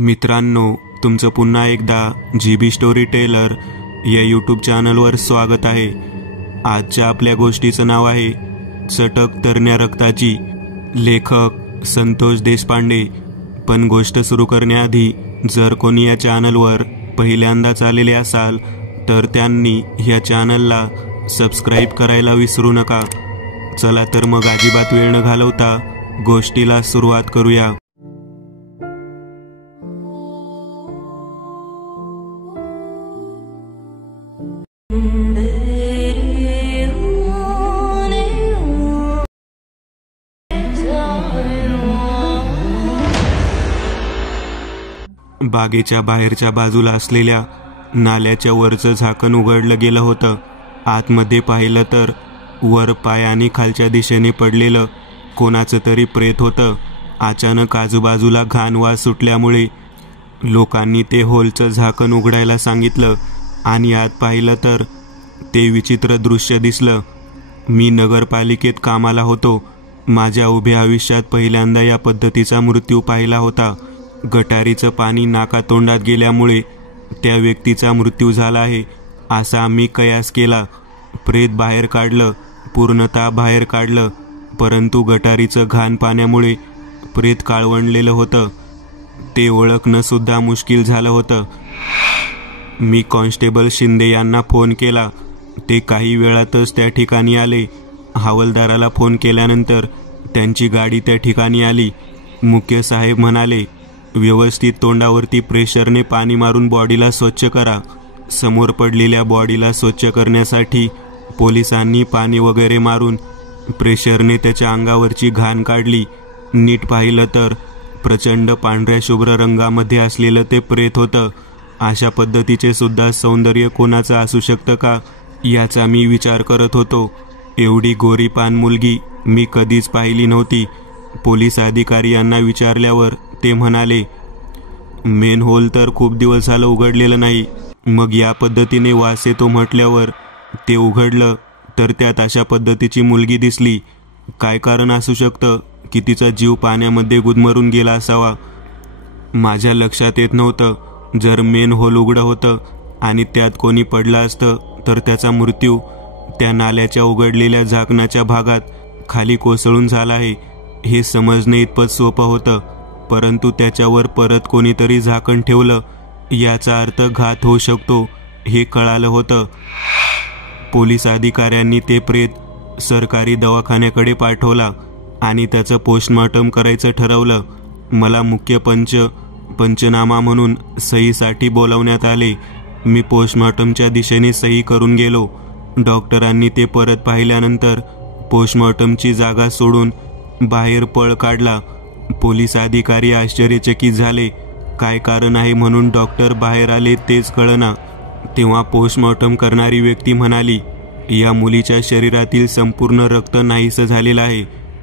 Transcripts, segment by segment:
मित्रांनो, तुमचं पुन्हा एकदा GB स्टोरी टेलर या यूट्यूब चॅनलवर स्वागत आहे। आजच्या आपल्या गोष्टीचं नाव आहे चटक तरण्या रक्ताची। लेखक संतोष देशपांडे। पण गोष्ट सुरू करण्याआधी जर कोणी या चॅनलवर पहिल्यांदाच आलेले असाल तर त्यांनी या चॅनलला सबस्क्राईब करायला विसरू नका। चला तर मग अजिबात वेळ न घालवता गोष्टीला सुरुवात करूया। बागेच्या बाहेरच्या बाजूला असलेल्या नाल्याच्या वरचं झाकण उघडलं गेलं होतं। आतमध्ये पाहिलं तर वर पाय आणि खालच्या दिशेने पडलेलं कोणाचं तरी प्रेत होतं। अचानक आजूबाजूला घाण वास सुटल्यामुळे लोकांनी ते होलचं झाकण उघडायला सांगितलं आणि आत पाहिलं तर ते विचित्र दृश्य दिसलं। मी नगरपालिकेत कामाला होतो। माझ्या उभ्या आयुष्यात पहिल्यांदा या पद्धतीचा मृत्यू पाहिला होता। गटारीचं पाणी नाकातोंडात गेल्यामुळे त्या व्यक्तीचा मृत्यू झाला आहे असा आम्ही कयास केला। प्रेत बाहेर काढलं, पूर्णतः बाहेर काढलं, परंतु गटारीचं घाण पाण्यामुळे प्रेत काळवंडलेलं होतं। ते ओळखणं सुद्धा मुश्किल झालं होतं। मी कॉन्स्टेबल शिंदे यांना फोन केला। ते काही वेळातच त्या ठिकाणी आले। हवालदाराला फोन केल्यानंतर त्यांची गाडी त्या ठिकाणी आली। मुख्य साहेब म्हणाले, व्यवस्थित तोंडावरती प्रेशरने पाणी मारून बॉडीला स्वच्छ करा। समोर पडलेल्या बॉडीला स्वच्छ करण्यासाठी पोलिसांनी पाणी वगैरे मारून प्रेशरने त्याच्या अंगावरची घाण काढली। नीट पाहिलं तर प्रचंड पांढऱ्या शुभ्र रंगामध्ये असलेलं ते प्रेत होतं। अशा पद्धतीचे सुद्धा सौंदर्य कोणाचं असू शकतं का याचा मी विचार करत होतो। एवढी गोरीपान मुलगी मी कधीच पाहिली नव्हती। पोलीस अधिकारी यांना विचारल्यावर ते म्हणाले, मेन होल तर खूप दिवस झालं उघडलेलं नाही। मग या पद्धतीने वास येतो म्हटल्यावर ते उघडलं तर त्यात अशा पद्धतीची मुलगी दिसली। काय कारण असू शकतं की तिचा जीव पाण्यामध्ये गुदमरून गेला असावा? माझ्या लक्षात येत नव्हतं। जर मेन होल उघडं होतं आणि त्यात कोणी पडलं असतं तर त्याचा मृत्यू त्या नाल्याच्या उघडलेल्या झाकणाच्या भागात खाली कोसळून झाला आहे हे समजणे इतपत सोपं होतं। परंतु त्याच्यावर परत कोणीतरी झाकण ठेवलं याचा अर्थ घात होऊ शकतो हे कळालं होतं। पोलीस अधिकाऱ्यांनी ते प्रेत सरकारी दवाखान्याकडे पाठवला आणि त्याचं पोस्टमॉर्टम करायचं ठरवलं। मला मुख्य पंचनामा म्हणून सहीसाठी बोलावण्यात आले। मी पोस्टमॉर्टमच्या दिशेने सही करून गेलो। डॉक्टरांनी ते परत पाहिल्यानंतर पोस्टमॉर्टमची जागा सोडून बाहेर पळ काढला। पोलीस अधिकारी आश्चर्यचकित झाले। काय कारण आहे म्हणून डॉक्टर बाहेर आले तेच कळना। तेव्हा पोस्टमॉर्टम करणारी व्यक्ती म्हणाली, या मुलीच्या शरीरातील संपूर्ण रक्त नाहीसं झालेलं आहे।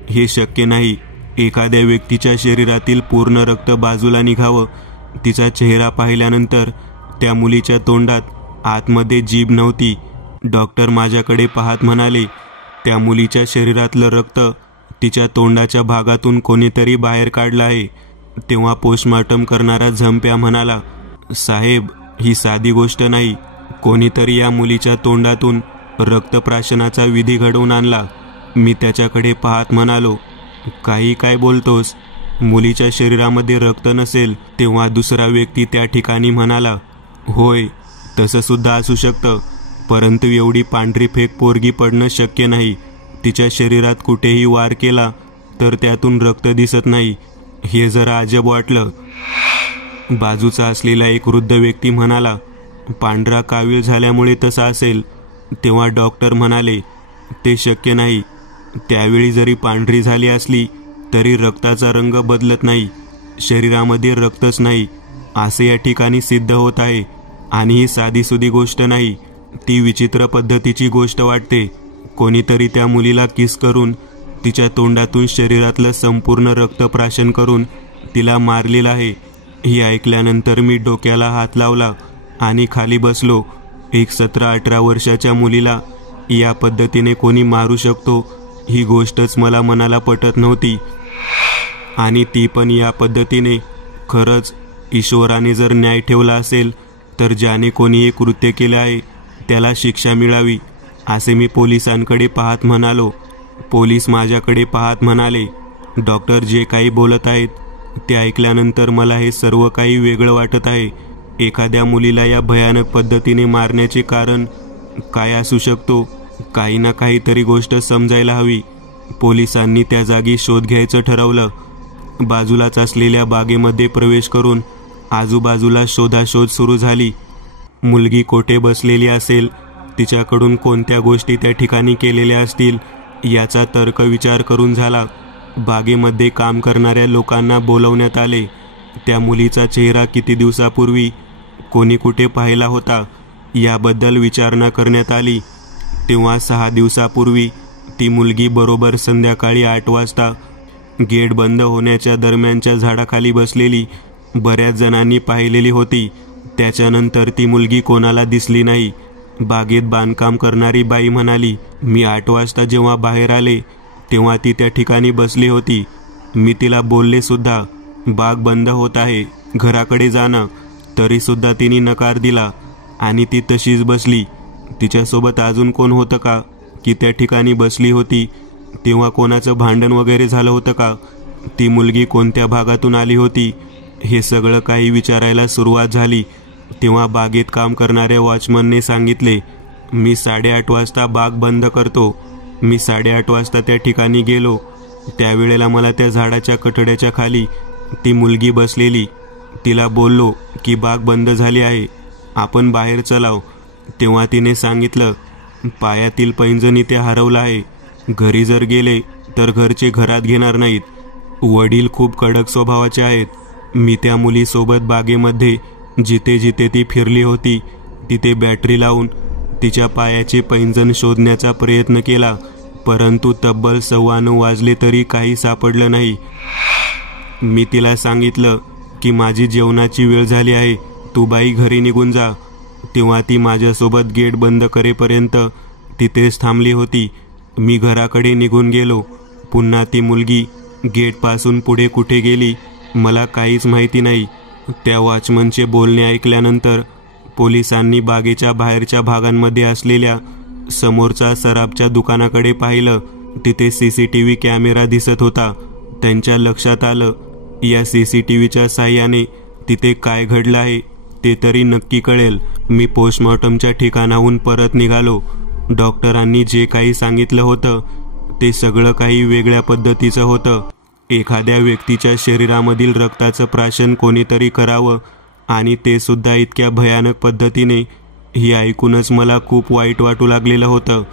हे शक्य नाही। एखाद्या व्यक्तीच्या शरीरातील पूर्ण रक्त बाजूला निघावं। तिचा चेहरा पाहिल्यानंतर त्या मुलीच्या तोंडात आतमध्ये जीभ नव्हती। डॉक्टर माझ्याकडे पाहत म्हणाले, त्या मुलीच्या शरीरातलं रक्त तिच्या तोंडाच्या भागातून कोणीतरी बाहेर काढलं आहे। तेव्हा पोस्टमॉर्टम करणारा झंप्या म्हणाला, साहेब, ही साधी गोष्ट नाही। कोणीतरी या मुलीच्या तोंडातून रक्तप्राशनाचा विधी घडवून आणला। मी त्याच्याकडे पाहत म्हणालो, काही काय बोलतोस? मुलीच्या शरीरामध्ये रक्त नसेल? तेव्हा दुसरा व्यक्ती त्या ठिकाणी म्हणाला, होय, तसं सुद्धा असू शकतं, परंतु एवढी पांढरी फेक पोरगी पडणं शक्य नाही। तिच्या शरीरात कुठेही वार केला तर त्यातून रक्त दिसत नाही। हे जरा अजब वाटलं। बाजूचा असलेला एक वृद्ध व्यक्ती म्हणाला, पांढरा कावीळ झाल्यामुळे तसा असेल। तेव्हा डॉक्टर म्हणाले, ते शक्य नाही। त्यावेळी जरी पांढरी झाली असली तरी रक्ताचा रंग बदलत नाही। शरीरामध्ये रक्तच नाही असे या ठिकाणी सिद्ध होत आहे। आणि ही साधीसुधी गोष्ट नाही, ती विचित्र पद्धतीची गोष्ट वाटते। कोणीतरी त्या मुलीला किस करून तिच्या तोंडातून शरीरातलं संपूर्ण रक्तप्राशन करून तिला मारलेलं आहे। हे ऐकल्यानंतर मी डोक्याला हात लावला आणि खाली बसलो। एक 17-18 वर्षाच्या मुलीला या पद्धतीने कोणी मारू शकतो ही गोष्टच मला मनाला पटत नव्हती। आणि ती पण या पद्धतीने। खरंच ईश्वराने जर न्याय ठेवला असेल तर ज्याने कोणी हे कृत्य केले आहे त्याला शिक्षा मिळावी, असे मी पोलिसांकडे पाहत म्हणालो. पोलीस माझ्याकडे पाहत म्हणाले, डॉक्टर जे काही बोलत आहेत ते ऐकल्यानंतर मला हे सर्व काही वेगळं वाटत आहे. एखाद्या मुलीला या भयानक पद्धतीने मारण्याचे कारण काय असू शकतो? काही ना काहीतरी गोष्ट समजायला हवी. पोलिसांनी त्या जागी शोध घ्यायचं ठरवलं. बाजूलाच असलेल्या बागेमध्ये प्रवेश करून आजूबाजूला शोधाशोध सुरू झाली. मुलगी कोठे बसलेली असेल, तिच्याकडून कोणत्या गोष्टी त्या ठिकाणी केलेल्या असतील याचा तर्क विचार करून झाला. बागेमध्ये काम करणाऱ्या लोकांना बोलवण्यात आले. त्या मुलीचा चेहरा किती दिवसापूर्वी कोणी कुठे पाहिला होता याबद्दल विचारणा करण्यात आली. तेव्हा 6 दिवसापूर्वी ती मुलगी बरोबर संध्याकाळी 8 वाजता गेट बंद होण्याच्या दरम्यानच्या झाडाखाली बसलेली बऱ्याच जणांनी पाहिलेली होती. त्याच्यानंतर ती मुलगी कोणाला दिसली नाही. बागेत बांधकाम करणारी बाई म्हणाली, मी 8 वाजता जेव्हा बाहेर आले तेव्हा ती त्या ठिकाणी बसली होती. मी तिला बोलले सुद्धा, बाग बंद होत आहे, घराकडे जाणं, तरीसुद्धा तिने नकार दिला आणि ती तशीच बसली. तिच्यासोबत अजून कोण होतं का की त्या ठिकाणी बसली होती? तेव्हा कोणाचं भांडण वगैरे झालं होतं का? ती मुलगी कोणत्या भागातून आली होती? हे सगळं काही विचारायला सुरुवात झाली. तेव्हा बागेत काम करणाऱ्या वॉचमनने सांगितले, मी 8:30 वाजता बाग बंद करतो. मी 8:30 वाजता त्या ठिकाणी गेलो. त्यावेळेला मला त्या झाडाच्या कठड्याच्या खाली ती मुलगी बसलेली. तिला बोललो की बाग बंद झाली आहे, आपण बाहेर चलाव. तेव्हा तिने सांगितलं, पायातील पैंजण इथे हरवलं आहे, घरी जर गेले तर घरचे घरात घेणार नाहीत. वडील खूप कडक स्वभावाचे आहेत. मी त्या मुलीसोबत बागेमध्ये जिथे जिथे ती फिरली होती तिथे बॅटरी लावून तिच्या पायाचे पैंजण शोधण्याचा प्रयत्न केला, परंतु तब्बल 9:15 वाजले तरी काही सापडलं नाही. मी तिला सांगितलं की माझी जेवणाची वेळ झाली आहे, तू बाई घरी निघून जा. तेव्हा ती माझ्यासोबत गेट बंद करेपर्यंत तिथेच थांबली होती. मी घराकडे निघून गेलो. पुन्हा ती मुलगी गेटपासून पुढे कुठे गेली मला काहीच माहिती नाही. त्या वॉचमनचे बोलणे ऐकल्यानंतर पोलिसांनी बागेच्या बाहेरच्या भागांमध्ये असलेल्या समोरच्या सराफच्या दुकानाकडे पाहिलं. तिथे CCTV कॅमेरा दिसत होता. त्यांच्या लक्षात आलं, या CCTVच्या साहाय्याने तिथे काय घडलं आहे ते तरी नक्की कळेल. मी पोस्टमॉर्टमच्या ठिकाणाहून परत निघालो. डॉक्टरांनी जे काही सांगितलं होतं ते सगळं काही वेगळ्या पद्धतीचं होतं. एखाद्या व्यक्तीच्या शरीरामधील रक्ताचं प्राशन कोणीतरी करावं आणि ते सुद्धा इतक्या भयानक पद्धतीने, ही ऐकूनच मला खूप वाईट वाटू लागलेलं होतं.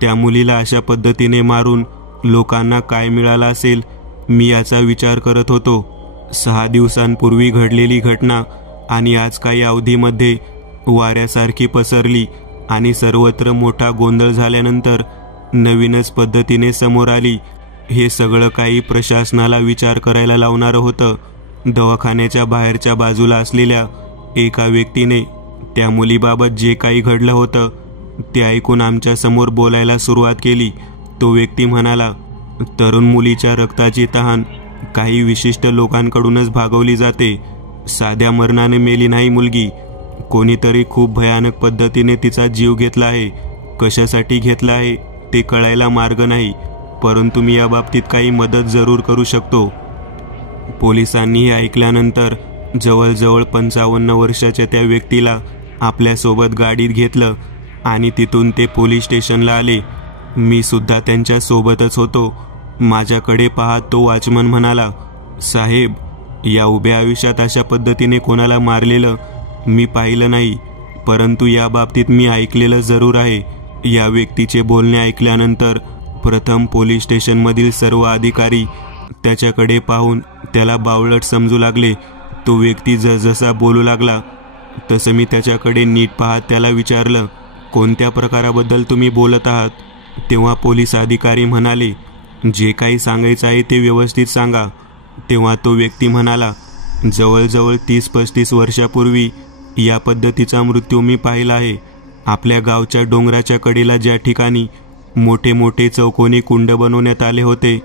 त्या मुलीला अशा पद्धतीने मारून लोकांना काय मिळालं असेल मी याचा विचार करत होतो. 6 दिवसांपूर्वी घडलेली घटना आणि आज काही अवधीमध्ये वाऱ्यासारखी पसरली आणि सर्वत्र मोठा गोंधळ झाल्यानंतर नवीनच पद्धतीने समोर आली. हे सगळं काही प्रशासनाला विचार करायला लावणारं होतं. दवाखान्याच्या बाहेरच्या बाजूला असलेल्या एका व्यक्तीने त्या मुलीबाबत जे काही घडलं होतं ते ऐकून आमच्या समोर बोलायला सुरुवात केली. तो व्यक्ती म्हणाला, तरुण मुलीच्या रक्ताची तहान काही विशिष्ट लोकांकडूनच भागवली जाते. साध्या मरणाने मेली नाही मुलगी, कोणीतरी खूप भयानक पद्धतीने तिचा जीव घेतला आहे. कशासाठी घेतला आहे ते कळायला मार्ग नाही, परंतु मी या बाबतीत काही मदत जरूर करू शकतो. पोलिसांनी हे ऐकल्यानंतर जवळजवळ 55 वर्षाच्या त्या व्यक्तीला आपल्यासोबत गाडीत घेतलं आणि तिथून ते पोलीस स्टेशनला आले. मी सुद्धा त्यांच्या सोबतच होतो. माझ्याकडे पाहत तो वॉचमन म्हणाला, साहेब, या उभ्या आयुष्यात अशा पद्धतीने कोणाला मारलेलं मी पाहिलं नाही, परंतु या बाबतीत मी ऐकलेलं जरूर आहे. या व्यक्तीचे बोलणे ऐकल्यानंतर प्रथम पोलीस स्टेशनमधील सर्व अधिकारी त्याच्याकडे पाहून त्याला बावळट समजू लागले. तो व्यक्ती जसजसा बोलू लागला तसं मी त्याच्याकडे नीट पाहत त्याला विचारलं, कोणत्या प्रकाराबद्दल तुम्ही बोलत आहात? तेव्हा पोलीस अधिकारी म्हणाले, जे काही सांगायचं आहे ते व्यवस्थित सांगा. तेव्हा तो व्यक्ती म्हणाला, जवळजवळ 30-35 वर्षापूर्वी या पद्धतीचा मृत्यू मी पाहिला आहे. आपल्या गावच्या डोंगराच्या कडेला ज्या ठिकाणी मोठे मोठे चौकोनी कुंड बनवण्यात आले होते,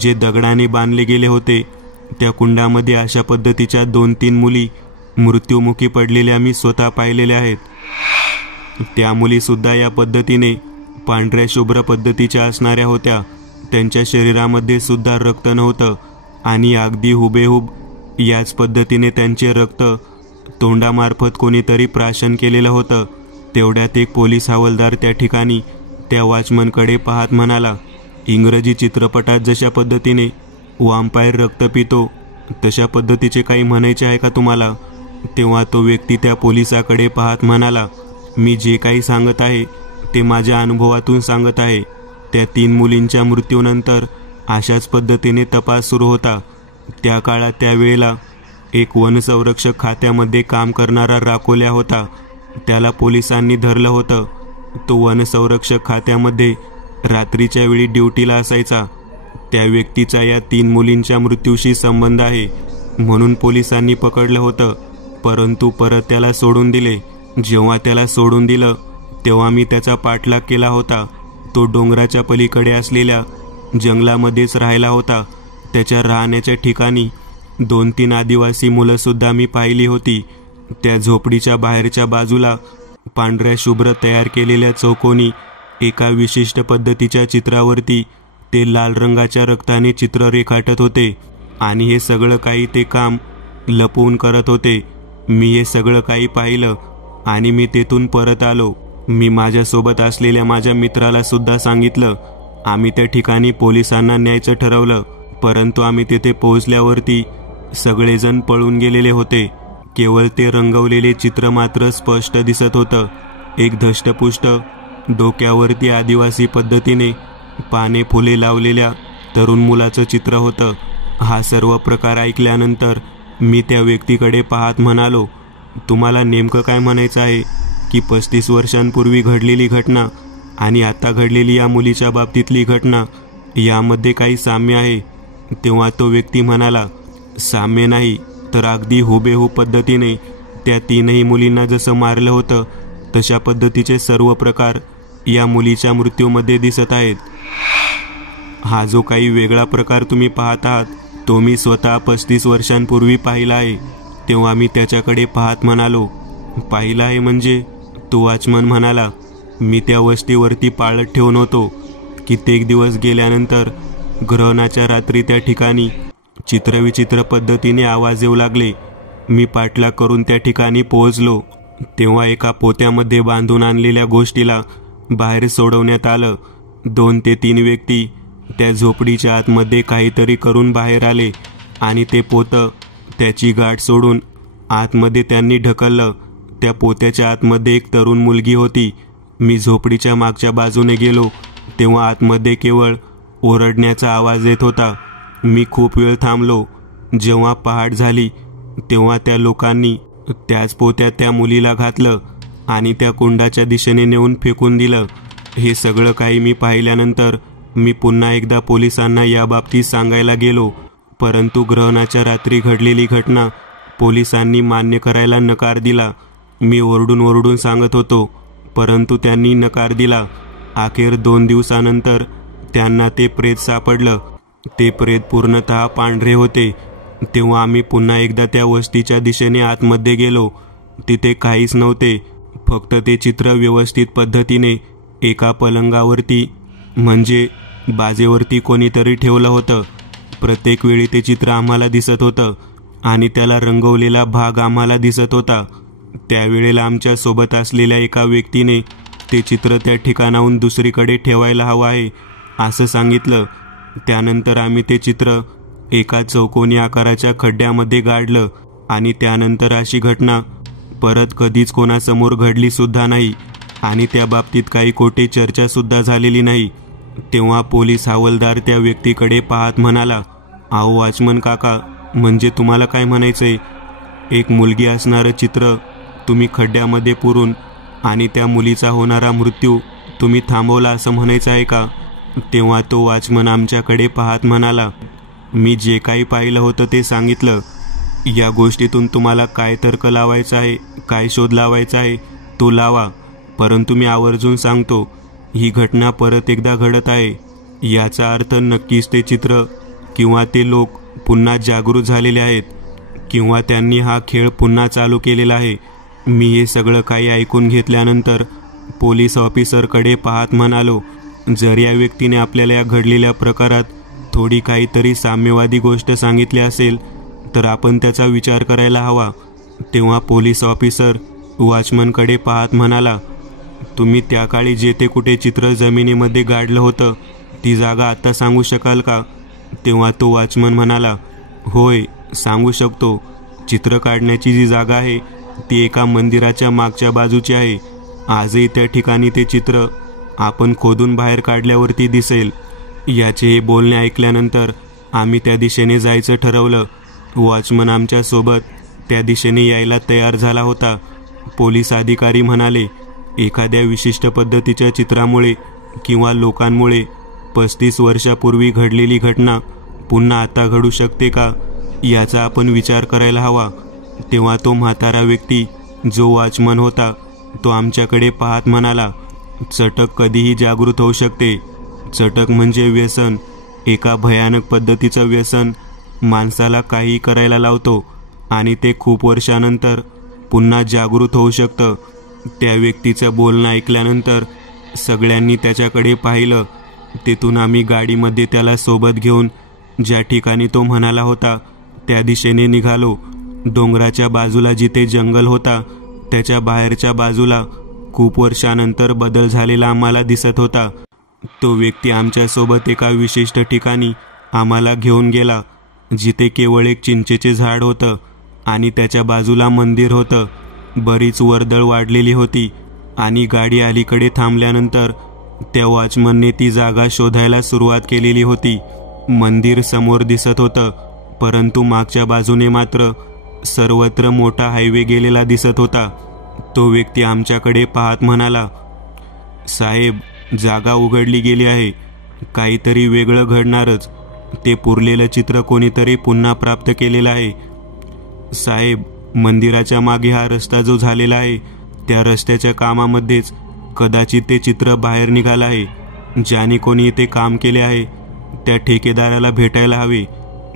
जे दगडाने बांधले गेले होते, त्या कुंडामध्ये अशा पद्धतीच्या 2-3 मुली मृत्युमुखी पडलेल्या मी स्वतः पाहिलेल्या आहेत. त्या मुलीसुद्धा या पद्धतीने पांढऱ्या शुभ्र पद्धतीच्या असणाऱ्या होत्या. त्यांच्या शरीरामध्ये सुद्धा रक्त नव्हतं आणि अगदी हुबेहूब याच पद्धतीने त्यांचे रक्त तोंडामार्फत कोणीतरी प्राशन केलेलं होतं. तेवढ्यात एक पोलीस हवालदार त्या ठिकाणी त्या वॉचमनकडे पाहत म्हणाला, इंग्रजी चित्रपटात जशा पद्धतीने वॅम्पायर रक्त पितो तशा पद्धतीचे काही म्हणायचे आहे का तुम्हाला? तेव्हा तो व्यक्ती त्या पोलिसाकडे पाहत म्हणाला, मी जे काही सांगत आहे ते माझ्या अनुभवातून सांगत आहे. त्या 3 मुलींच्या मृत्यूनंतर अशाच पद्धतीने तपास सुरू होता. त्या काळात त्यावेळेला एक वनसंरक्षक खात्यामध्ये काम करणारा राकोल्या होता. त्याला पोलिसांनी धरलं होतं. तो वनसंरक्षक खात्यामध्ये रात्रीच्या वेळी ड्युटीला असायचा. त्या व्यक्तीचा या 3 मुलींच्या मृत्यूशी संबंध आहे म्हणून पोलिसांनी पकडलं होतं, परंतु परत त्याला सोडून दिले. जेव्हा त्याला सोडून दिलं तेव्हा मी त्याचा पाठलाग केला होता. तो डोंगराच्या पलीकडे असलेल्या जंगलामध्येच राहिला होता. त्याच्या राहण्याच्या ठिकाणी 2-3 आदिवासी मुलंसुद्धा मी पाहिली होती. त्या झोपडीच्या बाहेरच्या बाजूला पांढऱ्या शुभ्र तयार केलेल्या चौकोनी एका विशिष्ट पद्धतीच्या चित्रावरती ते लाल रंगाच्या रक्ताने चित्र रेखाटत होते आणि हे सगळं काही ते काम लपवून करत होते. मी हे सगळं काही पाहिलं आणि मी तेथून परत आलो. मी माझ्यासोबत असलेल्या माझ्या मित्राला सुद्धा सांगितलं. आम्ही त्या ठिकाणी पोलिसांना न्यायचं ठरवलं, परंतु आम्ही तेथे पोहोचल्यावरती सगळेजण पळून गेलेले होते. केवळ ते रंगवलेले चित्र मात्र स्पष्ट दिसत होतं. एक धष्टपुष्ट डोक्यावरती आदिवासी पद्धतीने पाने फुले लावलेल्या तरुण मुलाचं चित्र होतं. हा सर्व प्रकार ऐकल्यानंतर मी त्या व्यक्तीकडे पाहत म्हणालो, तुम्हाला नेमकं काय म्हणायचं आहे की 35 वर्षांपूर्वी घडलेली घटना आणि आता घडलेली या मुलीच्या बाबतीतली घटना यामध्ये काही साम्य आहे? तेव्हा तो व्यक्ती म्हणाला, साम्य नाही तर अगदी हुबेहूब पद्धतीने त्या 3ही मुलींना जसं मारलं होतं तशा पद्धतीचे सर्व प्रकार या मुलीच्या मृत्यूमध्ये दिसत आहेत. हा जो काही वेगळा प्रकार तुम्ही पाहत आहात तो मी स्वतः 35 वर्षांपूर्वी पाहिला आहे. तेव्हा मी त्याच्याकडे पाहत म्हणालो, पाहिला आहे म्हणजे? तो वॉचमन म्हणाला, मी त्या वस्तीवरती पाळत ठेवून होतो. कित्येक दिवस गेल्यानंतर ग्रहणाच्या रात्री त्या ठिकाणी चित्रविचित्र पद्धतीने आवाज येऊ लागले. मी पाठलाग करून त्या ठिकाणी पोहोचलो. तेव्हा एका पोत्यामध्ये बांधून आणलेल्या गोष्टीला बाहेर सोडवण्यात आलं. 2 ते 3 व्यक्ती त्या झोपडीच्या आतमध्ये काहीतरी करून बाहेर आले आणि ते पोतं त्याची गाठ सोडून आतमध्ये त्यांनी ढकललं. त्या पोत्याच्या आतमध्ये एक तरुण मुलगी होती. मी झोपडीच्या मागच्या बाजूने गेलो तेव्हा आतमध्ये केवळ ओरडण्याचा आवाज येत होता. मी खूप वेळ थांबलो. जेव्हा पहाट झाली तेव्हा त्या लोकांनी त्याच पोत्यात त्या मुलीला घातलं आणि त्या कुंडाच्या दिशेने नेऊन फेकून दिलं. हे सगळं काही मी पाहिल्यानंतर मी पुन्हा एकदा पोलिसांना याबाबतीत सांगायला गेलो, परंतु ग्रहणाच्या रात्री घडलेली घटना पोलिसांनी मान्य करायला नकार दिला. मी ओरडून सांगत होतो, परंतु त्यांनी नकार दिला. अखेर 2 दिवसानंतर त्यांना ते प्रेत सापडलं. ते प्रेत पूर्णतः पांढरे होते. तेव्हा आम्ही पुन्हा एकदा त्या वस्तीच्या दिशेने आतमध्ये गेलो. तिथे काहीच नव्हते, फक्त ते चित्र व्यवस्थित पद्धतीने एका पलंगावरती म्हणजे बाजेवरती कोणीतरी ठेवलं होतं. प्रत्येक वेळी ते चित्र आम्हाला दिसत होतं आणि त्याला रंगवलेला भाग आम्हाला दिसत होता. त्यावेळेला आमच्या सोबत असलेल्या एका व्यक्तीने ते चित्र त्या ठिकाणाहून दुसरीकडे ठेवायला हवं आहे असं सांगितलं. त्यानंतर आम्ही ते चित्र एका चौकोनी आकाराच्या खड्ड्यामध्ये गाडलं आणि त्यानंतर अशी घटना परत कधीच कोणासमोर घडली सुद्धा नाही आणि त्या बाबतीत काही कोटी चर्चा सुद्धा झालेली नाही. तेव्हा पोलीस हवालदार त्या व्यक्तीकडे पाहत म्हणाला, अहो वॉचमन काका, म्हणजे तुम्हाला काय म्हणायचंय? एक मुलगी असणारं चित्र तुम्ही खड्ड्यामध्ये पुरून आणि त्या मुलीचा होणारा मृत्यू तुम्ही थांबवला असं म्हणायचं आहे का? तेव्हा तो वॉचमन आमच्याकडे पाहत म्हणाला, मी जे काही पाहिलं होतं ते सांगितलं. या गोष्टीतून तुम्हाला काय तर्क लावायचा आहे, काय शोध लावायचा आहे तो लावा, परंतु मी आवर्जून सांगतो, ही घटना परत एकदा घडत आहे. याचा अर्थ नक्कीच ते चित्र किंवा ते लोक पुन्हा जागृत झालेले आहेत किंवा त्यांनी हा खेळ पुन्हा चालू केलेला आहे. मी हे सगळं काही ऐकून घेतल्यानंतर पोलीस ऑफिसरकडे पाहत म्हणालो, जर या व्यक्तीने आपल्याला या घडलेल्या प्रकारात थोडी काहीतरी साम्यवादी गोष्ट सांगितली असेल तर आपण त्याचा विचार करायला हवा. तेव्हा पोलीस ऑफिसर वॉचमनकडे पाहत म्हणाला, तुम्ही त्या काळी जेथे कुठे चित्र जमिनीमध्ये गाडलं होतं ती जागा आता सांगू शकाल का? तेव्हा तो वॉचमन म्हणाला, होय सांगू शकतो. चित्र काढण्याची जी जागा आहे ती एका मंदिराच्या मागच्या बाजूची आहे. आजही त्या ठिकाणी ते चित्र आपण खोदून बाहेर काढल्यावरती दिसेल. याचे हे बोलणे ऐकल्यानंतर आम्ही त्या दिशेने जायचं ठरवलं. वॉचमन आमच्यासोबत त्या दिशेने यायला तयार झाला होता. पोलीस अधिकारी म्हणाले, एखाद्या विशिष्ट पद्धतीच्या चित्रामुळे किंवा लोकांमुळे 35 वर्षापूर्वी घडलेली घटना पुन्हा आता घडू शकते का याचा आपण विचार करायला हवा. तेव्हा तो म्हातारा व्यक्ती जो वॉचमन होता तो आमच्याकडे पाहत म्हणाला, चटक कधीही जागृत होऊ शकते. चटक म्हणजे व्यसन. एका भयानक पद्धतीचं व्यसन माणसाला काहीही करायला लावतो आणि ते खूप वर्षानंतर पुन्हा जागृत होऊ शकतं. त्या व्यक्तीचं बोलणं ऐकल्यानंतर सगळ्यांनी त्याच्याकडे पाहिलं. तेथून आम्ही गाडीमध्ये त्याला सोबत घेऊन ज्या ठिकाणी तो म्हणाला होता त्या दिशेने निघालो. डोंगराच्या बाजूला जिथे जंगल होता त्याच्या बाहेरच्या बाजूला खूप वर्षानंतर बदल झालेला आम्हाला दिसत होता. तो व्यक्ती आमच्यासोबत एका विशिष्ट ठिकाणी आम्हाला घेऊन गेला जिथे केवळ एक चिंचेचे झाड होतं आणि त्याच्या बाजूला मंदिर होतं. बरीच वर्दळ वाढलेली होती आणि गाडी अलीकडे थांबल्यानंतर त्या वॉचमनने ती जागा शोधायला सुरुवात केलेली होती. मंदिर समोर दिसत होतं, परंतु मागच्या बाजूने मात्र सर्वत्र मोठा हायवे गेलेला दिसत होता. तो व्यक्ती आमच्याकडे पाहत म्हणाला, साहेब जागा उघडली गेली आहे. काहीतरी वेगळं घडणारच. ते पुरलेलं चित्र कोणीतरी पुन्हा प्राप्त केलेलं आहे. साहेब मंदिराच्या मागे हा रस्ता जो झालेला आहे त्या रस्त्याच्या कामामध्येच कदाचित ते चित्र बाहेर निघालं आहे. ज्याने कोणी इथे काम केले आहे त्या ठेकेदाराला भेटायला हवे.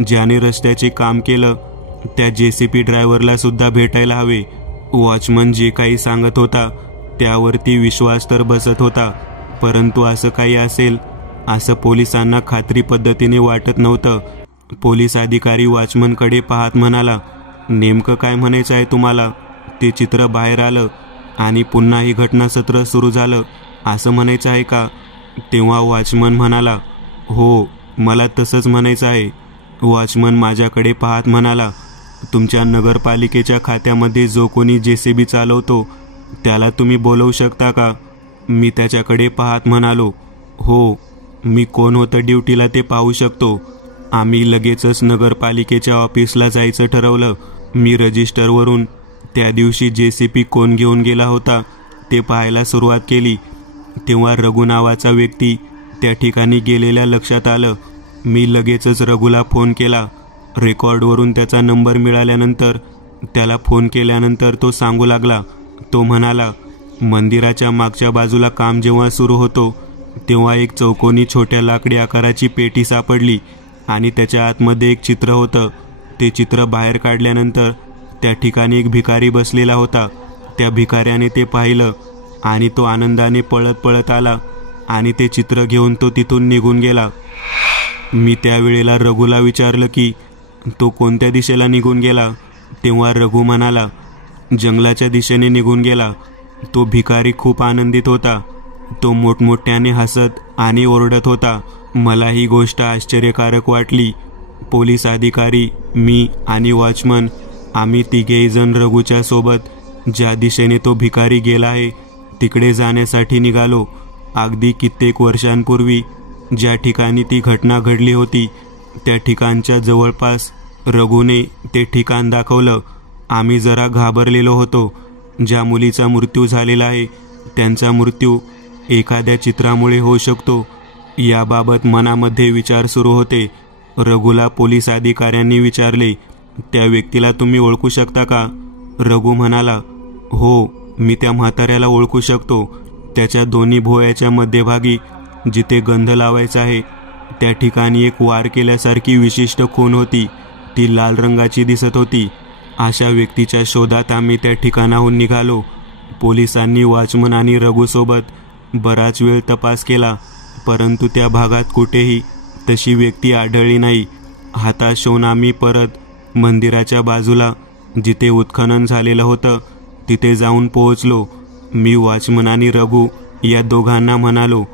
ज्याने रस्त्याचे काम केलं त्या JCB ड्रायव्हरला सुद्धा भेटायला हवे. वॉचमन जे काही सांगत होता त्यावरती विश्वास तर बसत होता, परंतु असं काही असेल असं पोलिसांना खात्री पद्धतीने वाटत नव्हतं. पोलीस अधिकारी वॉचमनकडे पाहत म्हणाला, नेमकं काय म्हणायचं आहे तुम्हाला? ते चित्र बाहेर आलं आणि पुन्हा ही घटनासत्र सुरू झालं असं म्हणायचं आहे का? तेव्हा वॉचमन म्हणाला, हो मला तसंच म्हणायचं आहे. वॉचमन माझ्याकडे पाहत म्हणाला, तुमच्या नगरपालिकेच्या खात्यामध्ये जो कोणी JCB चालवतो त्याला तुम्ही बोलवू शकता का? मी त्याच्याकडे पाहत म्हणालो, हो मी कोण होतं ड्युटीला ते पाहू शकतो. आम्ही लगेचच नगरपालिकेच्या ऑफिसला जायचं ठरवलं. मी रजिस्टरवरून त्या दिवशी JCB कोण घेऊन गेला होता ते पाहायला सुरुवात केली. तेव्हा रघु नावाचा व्यक्ती त्या ठिकाणी गेलेल्या लक्षात आलं. मी लगेचच रघुला फोन केला. रेकॉर्डवरून त्याचा नंबर मिळाल्यानंतर त्याला फोन केल्यानंतर तो सांगू लागला. तो म्हणाला, मंदिराच्या मागच्या बाजूला काम जेव्हा सुरू होतो तेव्हा एक चौकोनी छोट्या लाकडी आकाराची पेटी सापडली आणि त्याच्या आतमध्ये एक चित्र होतं. ते चित्र बाहेर काढल्यानंतर त्या ठिकाणी एक भिकारी बसलेला होता. त्या भिकाऱ्याने ते पाहिलं आणि तो आनंदाने पळत पळत आला आणि ते चित्र घेऊन तो तिथून निघून गेला. मी त्यावेळेला रघुला विचारलं की तो कोणत्या दिशेला निघून गेला. तेव्हा रघु म्हणाला, जंगलाच्या दिशेने निघून गेला. तो भिकारी खूप आनंदित होता. तो मोठमोठ्याने हसत आणि ओरडत होता. मला ही गोष्ट आश्चर्यकारक वाटली. पोलीस अधिकारी, मी आणि वॉचमन आम्ही तिघेही जण रघुच्या सोबत ज्या दिशेने तो भिकारी गेला आहे तिकडे जाण्यासाठी निघालो. अगदी कित्येक वर्षांपूर्वी ज्या ठिकाणी ती घटना घडली होती त्या ठिकाणच्या जवळपास रघुने ते ठिकाण दाखवलं. आम्ही जरा घाबरलेलो होतो. ज्या मुलीचा मृत्यू झालेला आहे त्यांचा मृत्यू एखाद्या चित्रामुळे होऊ शकतो याबाबत मनामध्ये विचार सुरू होते. रघुला पोलीस अधिकाऱ्यांनी विचारले, त्या व्यक्तीला तुम्ही ओळखू शकता का? रघु म्हणाला, हो मी त्या म्हाताऱ्याला ओळखू शकतो. त्याच्या दोन्ही भुवयाच्या मध्यभागी जिथे गंध लावायचा आहे त्या ठिकाणी एक वार केल्यासारखी विशिष्ट खूण होती, ती लाल रंगाची दिसत होती. अशा व्यक्तीच्या शोधात आम्ही त्या ठिकाणाहून निघालो. पोलिसांनी वॉचमन आणि रघुसोबत बराच वेळ तपास केला, परंतु त्या भागात कुठेही तशी व्यक्ती आढळली नाही. हताश होऊन आम्ही परत मंदिराच्या बाजूला जिथे उत्खनन झालेलं होतं तिथे जाऊन पोहोचलो. मी वॉचमन आणि रघु या दोघांना म्हणालो,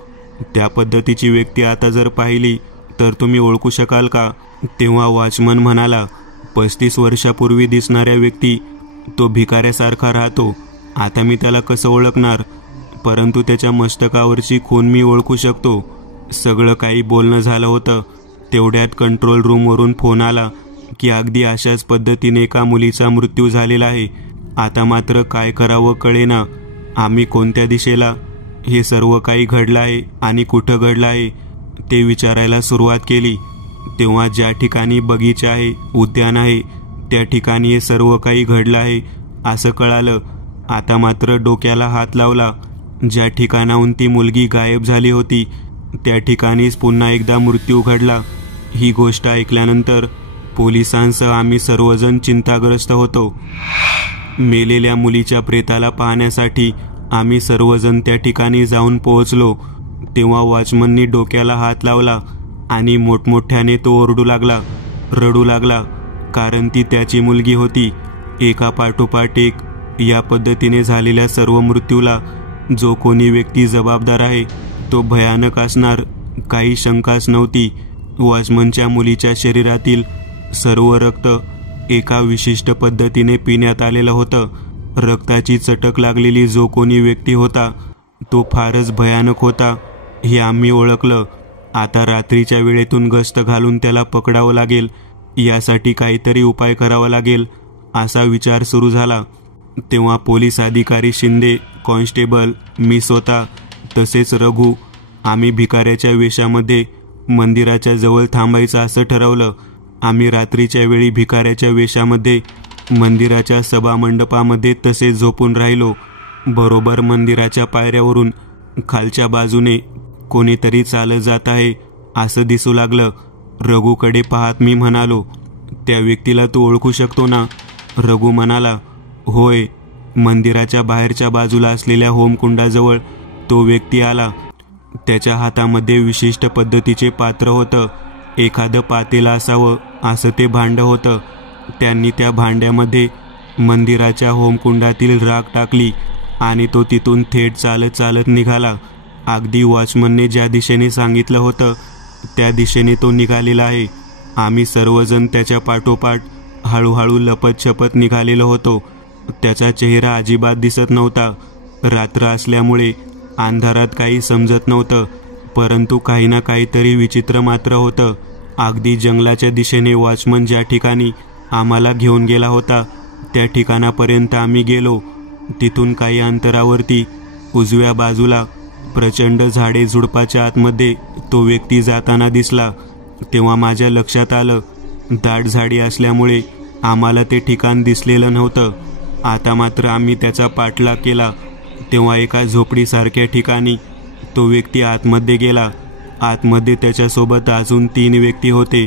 त्या पद्धतीची व्यक्ती आता जर पाहिली तर तुम्ही ओळखू शकाल का? तेव्हा वॉचमन म्हणाला, 35 वर्षापूर्वी दिसणाऱ्या व्यक्ती, तो भिकाऱ्यासारखा राहतो. आता मी त्याला कसं ओळखणार? परंतु त्याच्या मस्तकावरची खून मी ओळखू शकतो. सगळं काही बोलणं झालं होतं. तेवढ्यात कंट्रोल रूमवरून फोन आला की अगदी अशाच पद्धतीने एका मुलीचा मृत्यू झालेला आहे. आता मात्र काय करावं कळेना. आम्ही कोणत्या दिशेला हे सर्व काही घडलं आहे आणि कुठं घडलं आहे ते विचारायला सुरुवात केली. तेव्हा ज्या ठिकाणी बगीचा आहे, उद्यान आहे, त्या ठिकाणी हे सर्व काही घडलं आहे असं कळालं. आता मात्र डोक्याला हात लावला. ज्या ठिकाणाहून ती मुलगी गायब झाली होती त्या ठिकाणीच पुन्हा एकदा मृत्यू घडला. ही गोष्ट ऐकल्यानंतर पोलिसांसह आम्ही सर्वजण चिंताग्रस्त होतो. मेलेल्या मुलीच्या प्रेताला पाहण्यासाठी आम्ही सर्वजण त्या ठिकाणी जाऊन पोहोचलो. तेव्हा वॉचमननी डोक्याला हात लावला आणि मोठमोठ्याने तो ओरडू लागला, रडू लागला, कारण ती त्याची मुलगी होती. एका पाठोपाठ एक या पद्धतीने झालेल्या सर्व मृत्यूला जो कोणी व्यक्ती जबाबदार आहे तो भयानक असणार, काही शंकाच नव्हती. वॉचमनच्या मुलीच्या शरीरातील सर्व रक्त एका विशिष्ट पद्धतीने पिण्यात आलेलं होतं. रक्ताची चटक लागलेली जो कोणी व्यक्ती होता तो फारच भयानक होता हे आम्ही ओळखलं. आता रात्रीच्या वेळेतून गस्त घालून त्याला पकडावं लागेल, यासाठी काहीतरी उपाय करावा लागेल असा विचार सुरू झाला. तेव्हा पोलीस अधिकारी शिंदे, कॉन्स्टेबल, मी स्वतः तसेच रघु आम्ही भिकाऱ्याच्या वेशामध्ये मंदिराच्या जवळ थांबायचं असं ठरवलं. आम्ही रात्रीच्या वेळी भिकाऱ्याच्या वेशामध्ये मंदिराच्या सभामंडपामध्ये तसेच झोपून राहिलो. बरोबर मंदिराच्या पायऱ्यावरून खालच्या बाजूने कोणीतरी चालत जात आहे असं दिसू लागलं. रघुकडे पाहत मी म्हणालो, त्या व्यक्तीला तू ओळखू शकतो ना? रघु म्हणाला, होय. मंदिराच्या बाहेरच्या बाजूला असलेल्या होमकुंडाजवळ तो व्यक्ती आला. त्याच्या हातामध्ये विशिष्ट पद्धतीचे पात्र होतं. एखादं पातेलं असावं असं ते भांडं होतं. त्यांनी त्या भांड्यामध्ये मंदिराच्या होमकुंडातील राख टाकली आणि तो तिथून थेट चालत चालत निघाला. अगदी वॉचमनने ज्या दिशेने सांगितलं होतं त्या दिशेने तो निघालेला आहे. आम्ही सर्वजण त्याच्या पाठोपाठ हळूहळू लपत छपत निघालेलो होतो. त्याचा चेहरा अजिबात दिसत नव्हता. रात्र असल्यामुळे अंधारात काही समजत नव्हतं, परंतु काही ना काहीतरी विचित्र मात्र होतं. अगदी जंगलाच्या दिशेने वॉचमन ज्या ठिकाणी आम्हाला घेऊन गेला होता त्या ठिकाणापर्यंत आम्ही गेलो. तिथून काही अंतरावरती उजव्या बाजूला प्रचंड झाडे झुडपाच्या आतमध्ये तो व्यक्ती जाताना दिसला. तेव्हा माझ्या लक्षात आलं, दाट झाडी असल्यामुळे आम्हाला ते ठिकाण दिसलेलं नव्हतं. आता मात्र आम्ही त्याचा पाठलाग केला. तेव्हा एका झोपडीसारख्या ठिकाणी तो व्यक्ती आतमध्ये गेला. आतमध्ये त्याच्यासोबत अजून 3 व्यक्ती होते.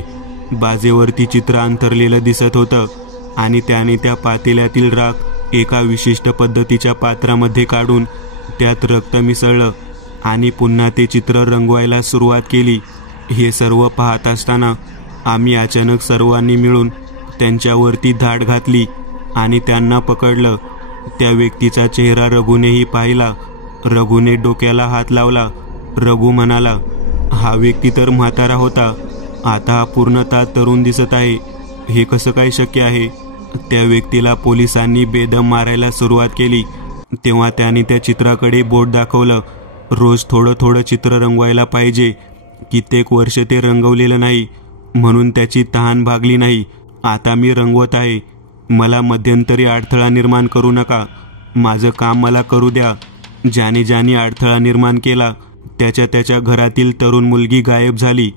बाजेवरती चित्र अंतरलेलं दिसत होतं आणि त्याने त्या पातेल्यातील राख एका विशिष्ट पद्धतीच्या पात्रामध्ये काढून त्यात रक्त मिसळलं आणि पुन्हा ते चित्र रंगवायला सुरुवात केली. हे सर्व पाहत असताना आम्ही अचानक सर्वांनी मिळून त्यांच्यावरती धाड घातली आणि त्यांना पकडलं. त्या व्यक्तीचा चेहरा रघुनेही पाहिला. रघुने डोक्याला हात लावला. रघु म्हणाला, हा व्यक्ती तर म्हातारा होता, आता हा पूर्णतः तरुण दिसत आहे. हे कसं काय शक्य आहे? त्या व्यक्तीला पोलिसांनी बेदम मारायला सुरुवात केली. तेव्हा त्याने त्या चित्राकडे बोट दाखवलं. रोज थोडं थोडं चित्र रंगवायला पाहिजे. कित्येक वर्ष ते रंगवलेलं नाही म्हणून त्याची तहान भागली नाही. आता मी रंगवत आहे. मला मध्यंतरी अडथळा निर्माण करू नका. माझं काम मला करू द्या. ज्याने ज्याने अडथळा निर्माण केला त्याच्या घरातील तरुण मुलगी गायब झाली.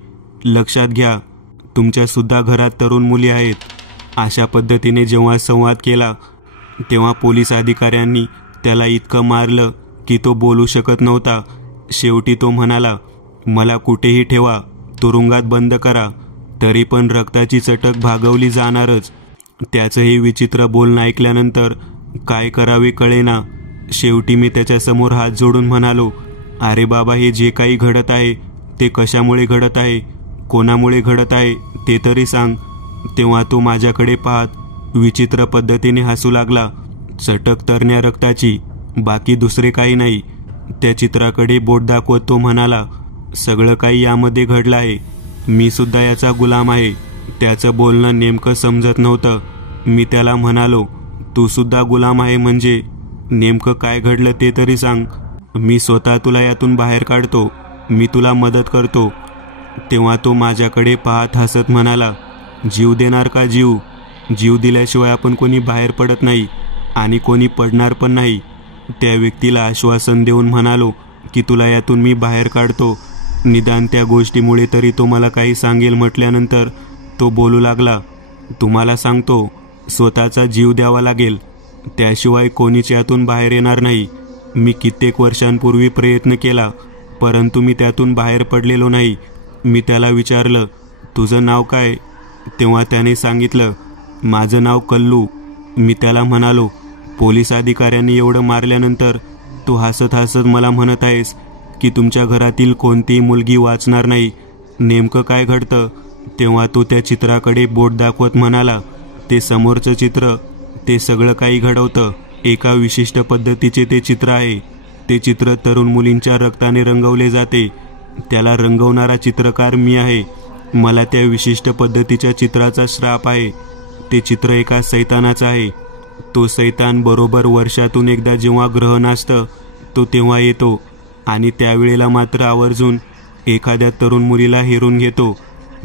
लक्षात घ्या, तुमच्यासुद्धा घरात तरुण मुली आहेत. अशा पद्धतीने जेव्हा संवाद केला तेव्हा पोलीस अधिकाऱ्यांनी त्याला इतकं मारलं की तो बोलू शकत नव्हता. शेवटी तो म्हणाला, मला कुठेही ठेवा, तुरुंगात बंद करा, तरी पण रक्ताची चटक भागवली जाणारच. त्याचं हे विचित्र बोलणं ऐकल्यानंतर काय करावे कळेना. शेवटी मी त्याच्यासमोर हात जोडून म्हणालो, अरे बाबा, हे जे काही घडत आहे ते कशामुळे घडत आहे, कोणामुळे घडत आहे ते तरी सांग. तेव्हा तो माझ्याकडे पाहत विचित्र पद्धतीने हसू लागला. चटक तरण्या रक्ताची, बाकी दुसरे काही नाही. त्या चित्राकडे बोट दाखवत तो म्हणाला, सगळं काही यामध्ये घडलं आहे. मी सुद्धा याचा गुलाम आहे. त्याचं बोलणं नेमकं समजत नव्हतं. मी त्याला म्हणालो, तू सुद्धा गुलाम आहे म्हणजे? नेमकं काय घडलं ते तरी सांग. मी स्वतः तुला यातून बाहेर काढतो. मी तुला मदत करतो. तेव्हा तो माझ्याकडे पाहत हसत म्हणाला, जीव देणार का? जीव दिल्याशिवाय आपण कोणी बाहेर पडत नाही आणि कोणी पडणार पण नाही. त्या व्यक्तीला आश्वासन देऊन म्हणालो की तुला यातून मी बाहेर काढतो. निदान त्या गोष्टीमुळे तरी तो मला काही सांगेल. म्हटल्यानंतर तो बोलू लागला, तुम्हाला सांगतो, स्वतःचा जीव द्यावा लागेल, त्याशिवाय कोणीच यातून बाहेर येणार नाही. मी कित्येक वर्षांपूर्वी प्रयत्न केला, परंतु मी त्यातून बाहेर पडलेलो नाही. मी त्याला विचारलं, तुझं नाव काय? तेव्हा त्याने सांगितलं, माझं नाव कल्लू. मी त्याला म्हणालो, पोलीस अधिकाऱ्यांनी एवढं मारल्यानंतर तू हसत हसत मला म्हणत आहेस की तुमच्या घरातील कोणतीही मुलगी वाचणार नाही. नेमकं काय घडतं? तेव्हा तो त्या चित्राकडे बोट दाखवत म्हणाला, ते समोरचं चित्र ते सगळं काही घडवतं. एका विशिष्ट पद्धतीचे ते चित्र आहे. ते चित्र तरुण मुलींच्या रक्ताने रंगवले जाते. त्याला रंगवणारा चित्रकार मी आहे. मला त्या विशिष्ट पद्धतीच्या चित्राचा श्राप आहे. ते चित्र एका सैतानाचं आहे. तो सैतान बरोबर वर्षातून एकदा जेव्हा ग्रहण असतं तो तेव्हा येतो आणि त्यावेळेला मात्र आवर्जून एखाद्या तरुण मुलीला हेरून घेतो.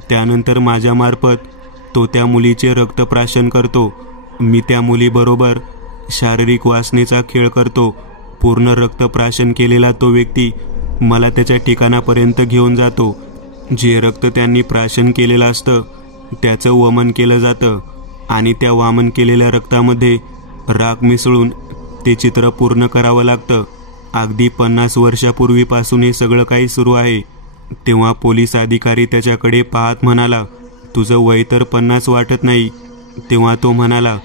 त्यानंतर माझ्यामार्फत तो त्या मुलीचे रक्तप्राशन करतो. मी त्या मुलीबरोबर शारीरिक वासनेचा खेळ करतो. पूर्ण रक्तप्राशन केलेला तो व्यक्ती मला त्याच्या ठिकाणापर्यंत घेऊन जातो. जे रक्त त्यांनी प्राशन केलेलं असतं त्याचं वमन केलं जातं आणि त्या वामन केलेल्या रक्तामध्ये राख मिसळून ते चित्र पूर्ण करावं लागतं. अगदी 50 वर्षापूर्वीपासून हे सगळं काही सुरू आहे. तेव्हा पोलीस अधिकारी त्याच्याकडे पाहत म्हणाला, तुझं वय तर 50 वाटत नाही. तेव्हा तो म्हणाला,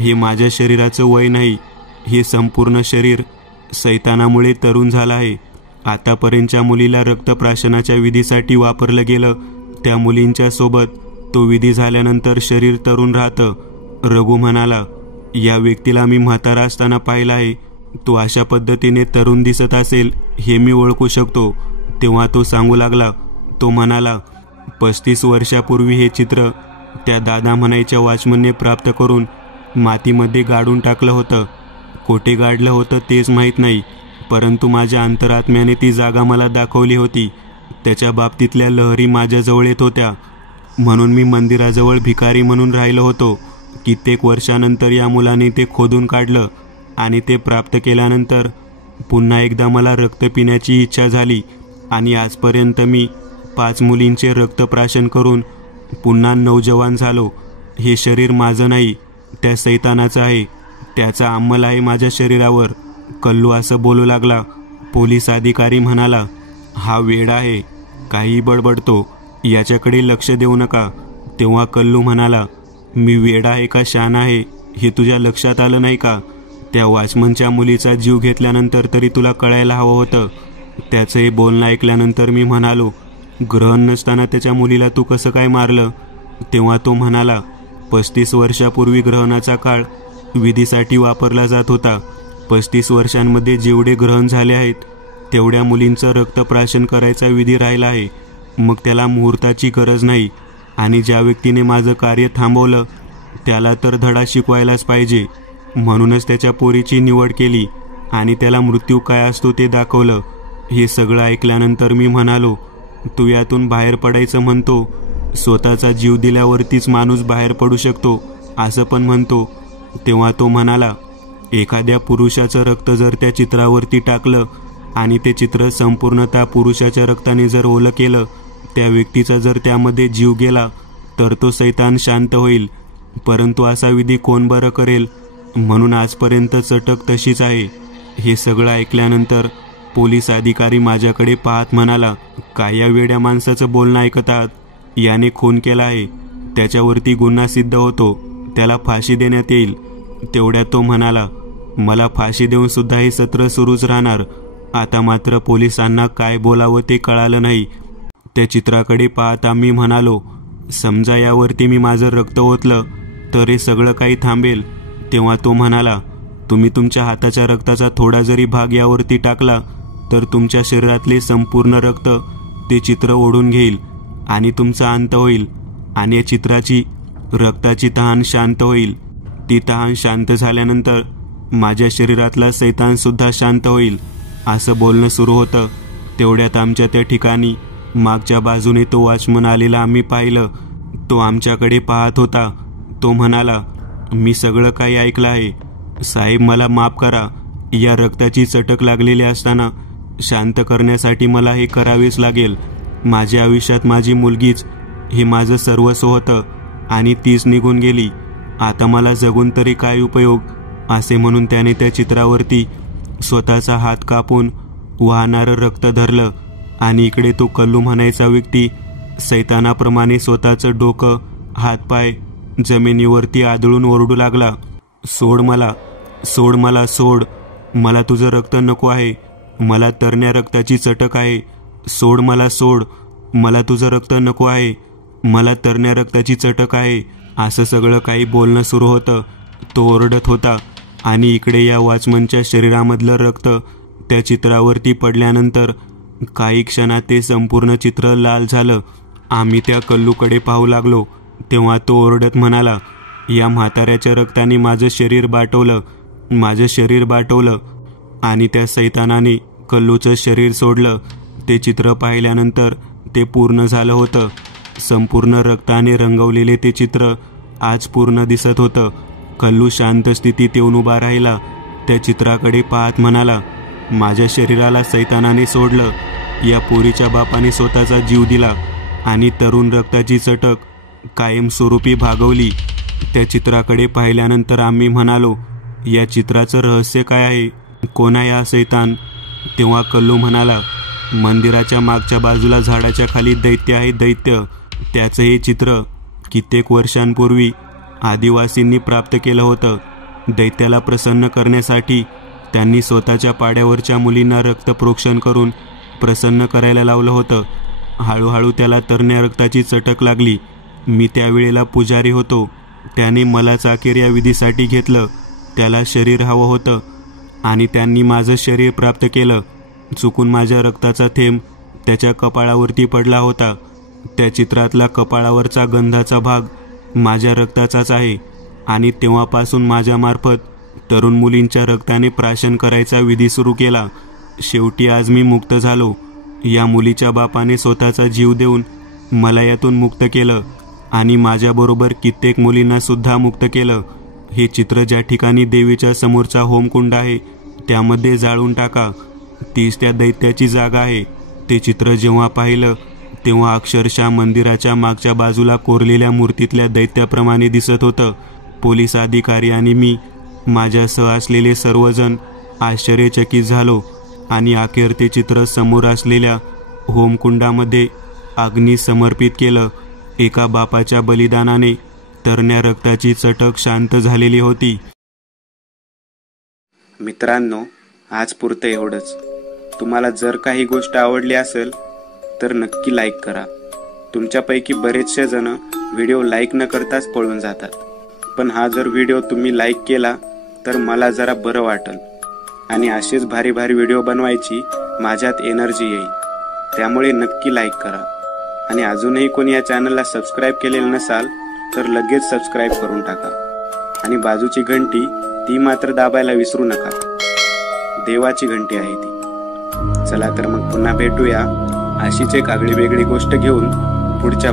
हे माझ्या शरीराचं वय नाही, हे संपूर्ण शरीर सैतानामुळे तरुण झालं आहे. आतापर्यंतच्या मुलीला रक्तप्राशनाच्या विधीसाठी वापरलं गेलं. त्या मुलींच्या सोबत तो विधी झाल्यानंतर शरीर तरुण राहतं. रघु म्हणाला, या व्यक्तीला मी म्हातारा असताना पाहिलं आहे. तो अशा पद्धतीने तरुण दिसत असेल हे मी ओळखू शकतो. तेव्हा तो सांगू लागला, तो म्हणाला, 35 वर्षापूर्वी हे चित्र त्या दादा म्हणायच्या वॉचमनने प्राप्त करून मातीमध्ये गाडून टाकलं होतं. कोठे गाडलं होतं तेच माहीत नाही, परंतु माझ्या अंतरात्म्याने ती जागा मला दाखवली होती. त्याच्या बाबतीतल्या लहरी माझ्याजवळ येत होत्या. म्हणून मी मंदिराजवळ भिकारी म्हणून राहिलो होतो. कित्येक वर्षानंतर या मुलाने ते खोदून काढलं आणि ते प्राप्त केल्यानंतर पुन्हा एकदा मला रक्त पिण्याची इच्छा झाली आणि आजपर्यंत मी 5 मुलींचे रक्तप्राशन करून पुन्हा नौजवान झालो. हे शरीर माझं नाही, त्या सैतानाचं आहे. त्याचा अंमल आहे माझ्या शरीरावर. कल्लू असं बोलू लागला. पोलीस अधिकारी म्हणाला, हा वेडा आहे, काही बडबडतो, याच्याकडे लक्ष देऊ नका. तेव्हा कल्लू म्हणाला, मी वेडा आहे का शहाणा आहे हे तुझ्या लक्षात आलं नाही का? त्या वॉचमनच्या मुलीचा जीव घेतल्यानंतर तरी तुला कळायला हवं होतं. त्याचं हे बोलणं ऐकल्यानंतर मी म्हणालो, ग्रहण नसताना त्याच्या मुलीला तू कसं काय मारलं? तेव्हा तो म्हणाला, 35 वर्षापूर्वी ग्रहणाचा काळ विधीसाठी वापरला जात होता. 35 वर्षांमध्ये जेवढे ग्रहण झाले आहेत तेवढ्या मुलींचं रक्तप्राशन करायचा विधी राहिला आहे. मग त्याला मुहूर्ताची गरज नाही आणि ज्या व्यक्तीने माझं कार्य थांबवलं त्याला तर धडा शिकवायलाच पाहिजे. म्हणूनच त्याच्या पोरीची निवड केली आणि त्याला मृत्यू काय असतो ते दाखवलं. हे सगळं ऐकल्यानंतर मी म्हणालो, तू यातून बाहेर पडायचं म्हणतो, स्वतःचा जीव दिल्यावरतीच माणूस बाहेर पडू शकतो असं पण म्हणतो. तेव्हा तो म्हणाला, एखाद्या पुरुषाचं रक्त जर त्या चित्रावरती टाकलं आणि ते चित्र संपूर्णतः पुरुषाच्या रक्ताने जर ओलं केलं, त्या व्यक्तीचा जर त्यामध्ये जीव गेला तर तो सैतान शांत होईल. परंतु असा विधी कोण बरं करेल? म्हणून आजपर्यंत चटक तशीच आहे. हे सगळं ऐकल्यानंतर पोलीस अधिकारी माझ्याकडे पाहत म्हणाला, काय या वेड्या माणसाचं बोलणं ऐकतात? याने खून केला आहे, त्याच्यावरती गुन्हा सिद्ध होतो, त्याला फाशी देण्यात येईल. तेवढ्यात तो म्हणाला, मला फाशी देऊन सुद्धा हे सत्र सुरूच राहणार. आता मात्र पोलिसांना काय बोलावं ते कळालं नाही. त्या चित्राकडे पाहत आम्ही म्हणालो, समजा यावरती मी माझं रक्त ओतलं तर हे सगळं काही थांबेल. तेव्हा तो म्हणाला, तुम्ही तुमच्या हाताच्या रक्ताचा थोडा जरी भाग यावरती टाकला तर तुमच्या शरीरातले संपूर्ण रक्त ते चित्र ओढून घेईल आणि तुमचा अंत होईल आणि या चित्राची रक्ताची तहान शांत होईल. ती तहान शांत झाल्यानंतर माझ्या शरीरातला सैतान सुद्धा शांत होईल. असं बोलणं सुरू होतं. तेवढ्यात आमच्या त्या ठिकाणी मागच्या बाजूने तो वॉचमन आलेला आम्ही पाहिलं. तो आमच्याकडे पाहत होता. तो म्हणाला, मी सगळं काही ऐकलं आहे. साहेब, मला माफ करा. या रक्ताची चटक लागलेली असताना शांत करण्यासाठी मला हे करावेच लागेल. माझ्या आयुष्यात माझी मुलगीच हे माझं सर्वस्व होतं आणि तीच निघून गेली. आता मला जगून तरी काय उपयोग? असे म्हणून त्याने त्या चित्रावरती स्वतःचा हात कापून वाहणारं रक्त धरलं आणि इकडे तो कल्लू म्हणायचा व्यक्ती सैतानाप्रमाणे स्वतःचं डोकं, हातपाय जमिनीवरती आदळून ओरडू लागला, सोड मला, सोड मला, सोड. मला तुझं रक्त नको आहे. मला तरण्या रक्ताची चटक आहे. सोड मला, सोड. मला तुझं रक्त नको आहे. मला तरण्या रक्ताची चटक आहे. असं सगळं काही बोलणं सुरू होतं. तो ओरडत होता आणि इकडे या वॉचमनच्या शरीरामधलं रक्त त्या चित्रावरती पडल्यानंतर काही क्षणात ते संपूर्ण चित्र लाल झालं. आम्ही त्या कल्लूकडे पाहू लागलो. तेव्हा तो ओरडत म्हणाला, या म्हाताऱ्याच्या रक्ताने माझं शरीर बाटवलं, माझं शरीर बाटवलं. आणि त्या सैतानाने कल्लूचं शरीर सोडलं. ते चित्र पाहिल्यानंतर ते पूर्ण झालं होतं. संपूर्ण रक्ताने रंगवलेले ते चित्र आज पूर्ण दिसत होतं. कल्लू शांत स्थितीत येऊन उभा राहिला. त्या चित्राकडे पाहत म्हणाला, माझ्या शरीराला सैतानाने सोडलं. या पोरीच्या बापाने स्वतःचा जीव दिला आणि तरुण रक्ताची चटक कायमस्वरूपी भागवली. त्या चित्राकडे पाहिल्यानंतर आम्ही म्हणालो, या चित्राचं रहस्य काय आहे? कोण आहे हा सैतान? तेव्हा कल्लू म्हणाला, मंदिराच्या मागच्या बाजूला झाडाच्या खाली दैत्य आहे, दैत्य. त्याचं हे चित्र कित्येक वर्षांपूर्वी आदिवासींनी प्राप्त केलं होतं. दैत्याला प्रसन्न करण्यासाठी त्यांनी स्वतःच्या पाड्यावरच्या मुलींना रक्तप्रोक्षण करून प्रसन्न करायला लावलं होतं. हळूहळू त्याला तरण्या रक्ताची चटक लागली. मी त्यावेळेला पुजारी होतो. त्याने मलाच अखेर या विधीसाठी घेतलं. त्याला शरीर हवं होतं आणि त्यांनी माझं शरीर प्राप्त केलं. चुकून माझ्या रक्ताचा थेंब त्याच्या कपाळावरती पडला होता. त्या चित्रातला कपाळावरचा गंधाचा भाग माझ्या रक्ताचाच आहे आणि तेव्हापासून माझ्यामार्फत तरुण मुलींच्या रक्ताने प्राशन करायचा विधी सुरू केला. शेवटी आज मी मुक्त झालो. या मुलीच्या बापाने स्वतःचा जीव देऊन मला यातून मुक्त केलं आणि माझ्याबरोबर कित्येक मुलींना सुद्धा मुक्त केलं. हे चित्र ज्या ठिकाणी देवीच्या समोरचा होमकुंड आहे त्यामध्ये जाळून टाका. तीच त्या दैत्याची जागा आहे. ते चित्र जेव्हा पाहिलं तेव्हा अक्षरशः मंदिराच्या मागच्या बाजूला कोरलेल्या मूर्तीतल्या दैत्याप्रमाणे दिसत होतं. पोलीस अधिकारी आणि मी, माझ्यासह असलेले सर्वजण आश्चर्यचकित झालो आणि अखेर ते चित्र समोर असलेल्या होमकुंडामध्ये अग्नी समर्पित केलं. एका बापाच्या बलिदानाने तरण्या रक्ताची चटक शांत झालेली होती. मित्रांनो, आज पुरतं एवढंच. तुम्हाला जर काही गोष्ट आवडली असेल तर नक्की लाईक करा. तुमच्यापैकी बरेचसे जण व्हिडिओ लाईक न करताच पळून जातात. पण हा जर व्हिडिओ तुम्ही लाईक केला तर मला जरा बरं वाटेल आणि असेच भारी भारी व्हिडिओ बनवायची माझ्यात एनर्जी येईल. त्यामुळे नक्की लाईक करा आणि अजूनही कोणी या चॅनलला सबस्क्राईब केलेलं नसाल तर लगेच सबस्क्राईब करून टाका आणि बाजूची घंटी ती मात्र दाबायला विसरू नका. देवाची घंटी आहे ती. चला तर मग पुन्हा भेटूया अशीच एक आगळी वेगळी गोष्ट घेऊन पुढच्या